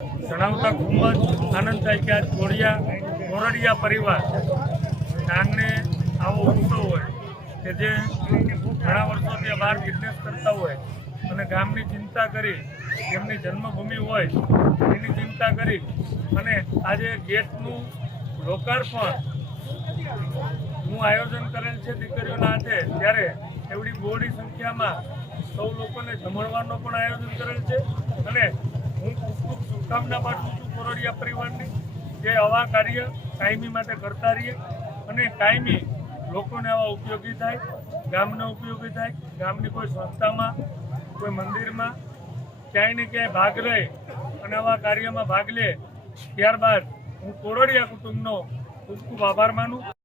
જણાવતા ખૂબ જ આનંદ થાય કે આજ કોરિયા મોરડિયા પરિવાર આંગણે આવો ઉત્સવ હોય કે જે ઘણા વર્ષોથી બહાર બિઝનેસ કરતા હોય અને ગામની ચિંતા કરી એમની જન્મભૂમિ હોય એની ચિંતા કરી અને આજે ગેટનું લોકાર્પણનું આયોજન કરેલ છે દીકરીઓના હાથે, ત્યારે એવડી બહોળી સંખ્યામાં સૌ લોકોને જમણવાનું પણ આયોજન કરેલ છે અને હું શુભકામના પાઠવું છું કોરોડિયા પરિવારની? જે આવા કાર્ય કાયમી માટે કરતા રહીએ અને કાયમી લોકોને આવા ઉપયોગી થાય, ગામને ઉપયોગી થાય, ગામની કોઈ સંસ્થામાં, કોઈ મંદિરમાં ક્યાંય ને ક્યાંય ભાગ લે અને આવા કાર્યમાં ભાગ લે, ત્યારબાદ હું કોરોડિયા કુટુંબનો ખૂબ ખૂબ આભાર માનું.